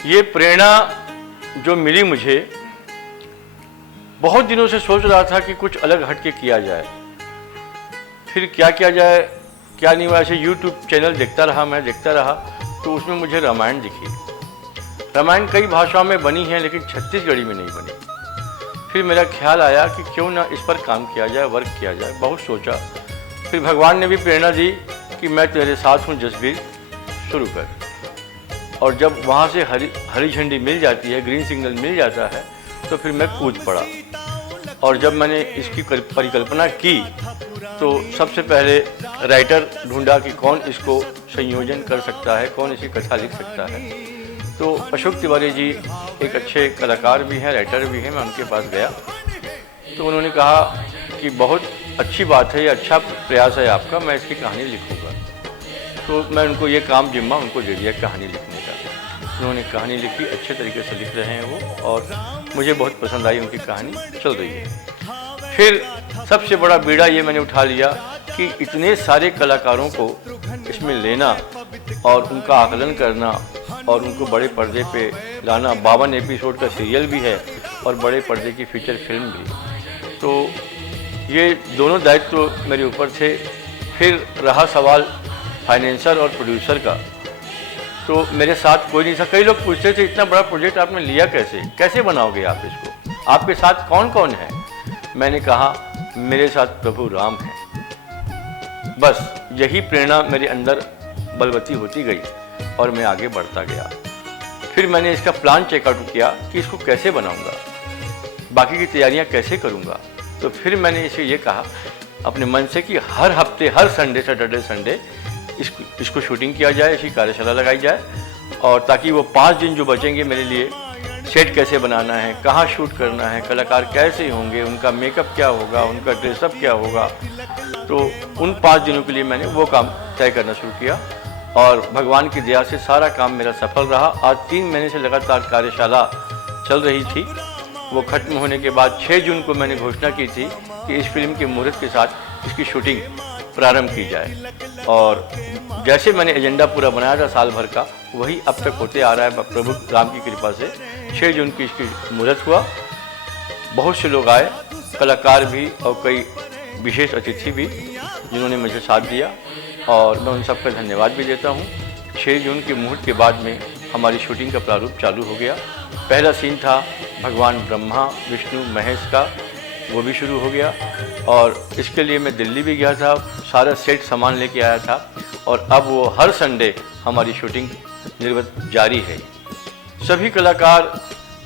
ये प्रेरणा जो मिली मुझे, बहुत दिनों से सोच रहा था कि कुछ अलग हट के किया जाए, फिर क्या किया जाए क्या नहीं हुआ। ऐसे यूट्यूब चैनल देखता रहा तो उसमें मुझे रामायण दिखी। रामायण कई भाषाओं में बनी है लेकिन छत्तीसगढ़ी में नहीं बनी। फिर मेरा ख्याल आया कि क्यों ना इस पर काम किया जाए, वर्क किया जाए। बहुत सोचा, फिर भगवान ने भी प्रेरणा दी कि मैं तेरे साथ हूँ जसबीर, शुरू कर। और जब वहाँ से हरी झंडी मिल जाती है, ग्रीन सिग्नल मिल जाता है, तो फिर मैं कूद पड़ा। और जब मैंने इसकी परिकल्पना की तो सबसे पहले राइटर ढूंढा कि कौन इसको संयोजन कर सकता है, कौन इसकी कथा लिख सकता है। तो अशोक तिवारी जी एक अच्छे कलाकार भी हैं, राइटर भी हैं। मैं उनके पास गया तो उन्होंने कहा कि बहुत अच्छी बात है, ये अच्छा प्रयास है आपका, मैं इसकी कहानी लिखूँगा। तो मैं उनको ये काम जिम्मा उनको दे दिया कहानी लिखने का। उन्होंने कहानी लिखी, अच्छे तरीके से लिख रहे हैं वो, और मुझे बहुत पसंद आई उनकी कहानी, चल रही है। फिर सबसे बड़ा बीड़ा ये मैंने उठा लिया कि इतने सारे कलाकारों को इसमें लेना और उनका आकलन करना और उनको बड़े पर्दे पे लाना। 52 एपिसोड का सीरियल भी है और बड़े पर्दे की फीचर फिल्म भी। तो ये दोनों दायित्व तो मेरे ऊपर थे। फिर रहा सवाल फाइनेंसर और प्रोड्यूसर का, तो मेरे साथ कोई नहीं था। कई लोग पूछते थे इतना बड़ा प्रोजेक्ट आपने लिया कैसे बनाओगे आप इसको, आपके साथ कौन कौन है। मैंने कहा मेरे साथ प्रभु राम है। बस यही प्रेरणा मेरे अंदर बलवती होती गई और मैं आगे बढ़ता गया। फिर मैंने इसका प्लान चेकआउट किया कि इसको कैसे बनाऊंगा, बाकी की तैयारियां कैसे करूंगा। तो फिर मैंने इसे ये कहा अपने मन से कि हर हफ्ते, हर संडे, सैटरडे संडे इसको शूटिंग किया जाए, इसकी कार्यशाला लगाई जाए, और ताकि वो 5 दिन जो बचेंगे मेरे लिए, सेट कैसे बनाना है, कहाँ शूट करना है, कलाकार कैसे होंगे, उनका मेकअप क्या होगा, उनका ड्रेसअप क्या होगा। तो उन 5 दिनों के लिए मैंने वो काम तय करना शुरू किया और भगवान की दया से सारा काम मेरा सफल रहा। आज 3 महीने से लगातार कार्यशाला चल रही थी। वो खत्म होने के बाद 6 जून को मैंने घोषणा की थी कि इस फिल्म के मुहूर्त के साथ इसकी शूटिंग प्रारंभ की जाए। और जैसे मैंने एजेंडा पूरा बनाया था साल भर का, वही अब तक होते आ रहा है प्रभु राम की कृपा से। 6 जून की इसकी मुहूर्त हुआ। बहुत से लोग आए, कलाकार भी और कई विशेष अतिथि भी, जिन्होंने मुझे साथ दिया, और मैं उन सबका धन्यवाद भी देता हूँ। 6 जून के मुहूर्त के बाद में हमारी शूटिंग का प्रारूप चालू हो गया। पहला सीन था भगवान ब्रह्मा विष्णु महेश का, वो भी शुरू हो गया। और इसके लिए मैं दिल्ली भी गया था, सारा सेट सामान लेके आया था, और अब वो हर संडे हमारी शूटिंग निर्वत जारी है। सभी कलाकार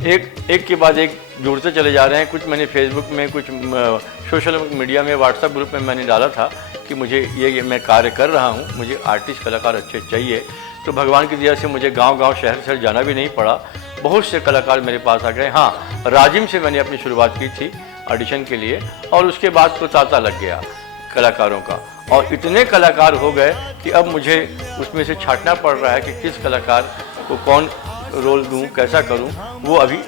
एक के बाद एक जुड़ते चले जा रहे हैं। कुछ मैंने फेसबुक में, कुछ सोशल मीडिया में, व्हाट्सएप ग्रुप में मैंने डाला था कि मुझे ये मैं कार्य कर रहा हूँ, मुझे आर्टिस्ट कलाकार अच्छे चाहिए। तो भगवान की दया से मुझे गांव-गांव, शहर जाना भी नहीं पड़ा। बहुत से कलाकार मेरे पास आ गए। हाँ, राजिम से मैंने अपनी शुरुआत की थी ऑडिशन के लिए, और उसके बाद तो तांता लग गया कलाकारों का, और इतने कलाकार हो गए कि अब मुझे उसमें से छांटना पड़ रहा है कि किस कलाकार को कौन रोल दूं, कैसा करूं, वो अभी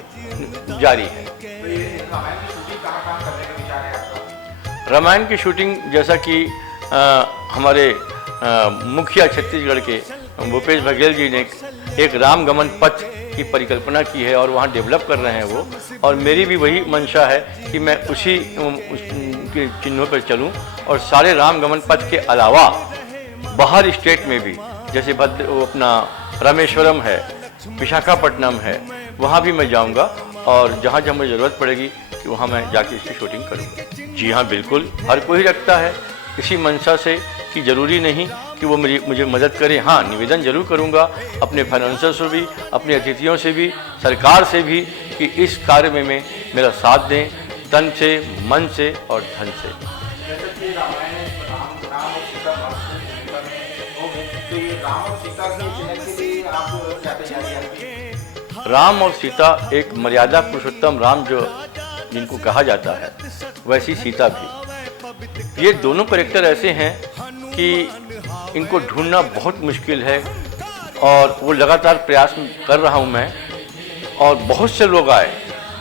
जारी है। रामायण की शूटिंग जैसा कि हमारे मुखिया छत्तीसगढ़ के भूपेश बघेल जी ने एक रामगमन पथ की परिकल्पना की है और वहाँ डेवलप कर रहे हैं वो, और मेरी भी वही मंशा है कि मैं उसी के चिन्हों पर चलूं, और सारे रामगमन पथ के अलावा बाहर स्टेट में भी, जैसे अपना रामेश्वरम है, विशाखापट्टनम है, वहाँ भी मैं जाऊँगा, और जहाँ जहाँ मुझे ज़रूरत पड़ेगी कि वहाँ मैं जाके इसकी शूटिंग करूँगा। जी हाँ, बिल्कुल, हर कोई रखता है इसी मंशा से कि ज़रूरी नहीं कि वो मुझे मदद करे। हाँ, निवेदन जरूर करूँगा अपने फाइनेंसर से भी, अपने अतिथियों से भी, सरकार से भी, कि इस कार्य में मेरा साथ दें, तन से, मन से और धन से। राम और सीता एक मर्यादा पुरुषोत्तम राम जो जिनको कहा जाता है, वैसी सीता भी। ये दोनों कैरेक्टर ऐसे हैं कि इनको ढूंढना बहुत मुश्किल है, और वो लगातार प्रयास कर रहा हूँ मैं। और बहुत से लोग आए,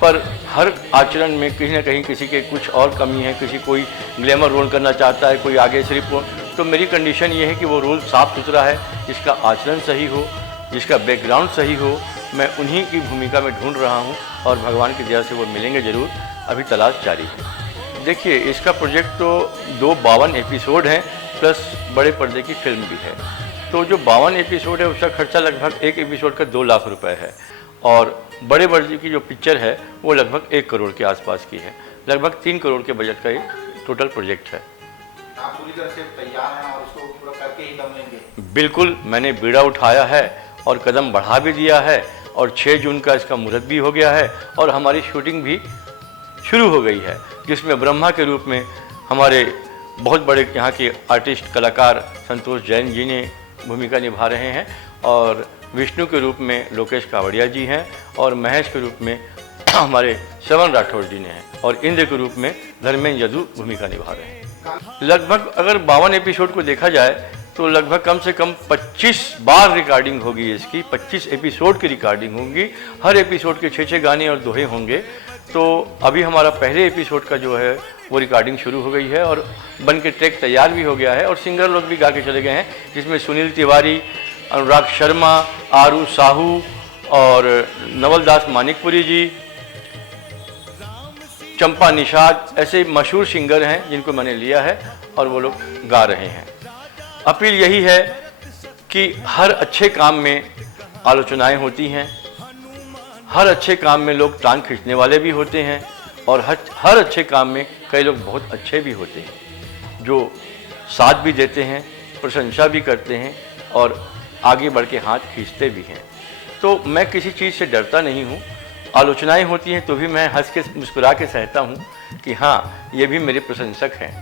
पर हर आचरण में कहीं ना कहीं किसी के कुछ और कमी है, किसी कोई ग्लैमर रोल करना चाहता है, कोई आगे सिर्फ। तो मेरी कंडीशन ये है कि वो रोल साफ़ सुथरा है, जिसका आचरण सही हो, जिसका बैकग्राउंड सही हो, मैं उन्हीं की भूमिका में ढूंढ रहा हूं और भगवान की दया से वो मिलेंगे ज़रूर। अभी तलाश जारी है। देखिए, इसका प्रोजेक्ट तो 52 एपिसोड हैं प्लस बड़े पर्दे की फिल्म भी है। तो जो 52 एपिसोड है उसका खर्चा लगभग एक एपिसोड का 2 लाख रुपए है और बड़े पर्दे की जो पिक्चर है वो लगभग 1 करोड़ के आसपास की है। लगभग 3 करोड़ के बजट का ये टोटल प्रोजेक्ट है। आप पूरी तरह से तैयार हैं और उसको पूरा करके ही दम लेंगे? बिल्कुल, मैंने बीड़ा उठाया है और कदम बढ़ा भी दिया है और 6 जून का इसका मुहूर्त भी हो गया है और हमारी शूटिंग भी शुरू हो गई है, जिसमें ब्रह्मा के रूप में हमारे बहुत बड़े यहाँ के आर्टिस्ट कलाकार संतोष जैन जी ने भूमिका निभा रहे हैं और विष्णु के रूप में लोकेश कावड़िया जी हैं और महेश के रूप में हमारे श्रवण राठौर जी ने हैं और इंद्र के रूप में धर्मेंद्र यदु भूमिका निभा रहे हैं। लगभग अगर 52 एपिसोड को देखा जाए तो लगभग कम से कम 25 बार रिकॉर्डिंग होगी इसकी, 25 एपिसोड की रिकॉर्डिंग होंगी। हर एपिसोड के 6-6 गाने और दोहे होंगे। तो अभी हमारा पहले एपिसोड का जो है वो रिकॉर्डिंग शुरू हो गई है और बन के ट्रैक तैयार भी हो गया है और सिंगर लोग भी गा के चले गए हैं, जिसमें सुनील तिवारी, अनुराग शर्मा, आरू साहू और नवल दास मानिकपुरी जी, चंपा निषाद, ऐसे मशहूर सिंगर हैं जिनको मैंने लिया है और वो लोग गा रहे हैं। अपील यही है कि हर अच्छे काम में आलोचनाएं होती हैं, हर अच्छे काम में लोग टांग खींचने वाले भी होते हैं और हर अच्छे काम में कई लोग बहुत अच्छे भी होते हैं जो साथ भी देते हैं, प्रशंसा भी करते हैं और आगे बढ़ के हाथ खींचते भी हैं। तो मैं किसी चीज़ से डरता नहीं हूँ। आलोचनाएं होती हैं तो भी मैं हंस के मुस्कुरा के सहता हूँ कि हाँ, ये भी मेरे प्रशंसक हैं,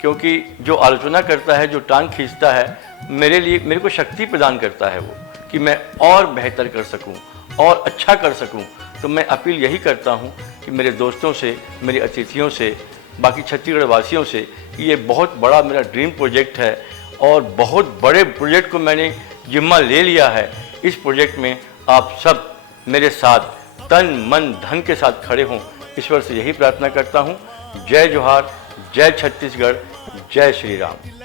क्योंकि जो आलोचना करता है, जो टांग खींचता है, मेरे को शक्ति प्रदान करता है वो कि मैं और बेहतर कर सकूं और अच्छा कर सकूं। तो मैं अपील यही करता हूं कि मेरे दोस्तों से, मेरे अतिथियों से, बाकी छत्तीसगढ़ वासियों से कि ये बहुत बड़ा मेरा ड्रीम प्रोजेक्ट है और बहुत बड़े प्रोजेक्ट को मैंने जिम्मा ले लिया है। इस प्रोजेक्ट में आप सब मेरे साथ तन मन धन के साथ खड़े हों, ईश्वर से यही प्रार्थना करता हूँ। जय जोहार, जय छत्तीसगढ़, जय श्री राम।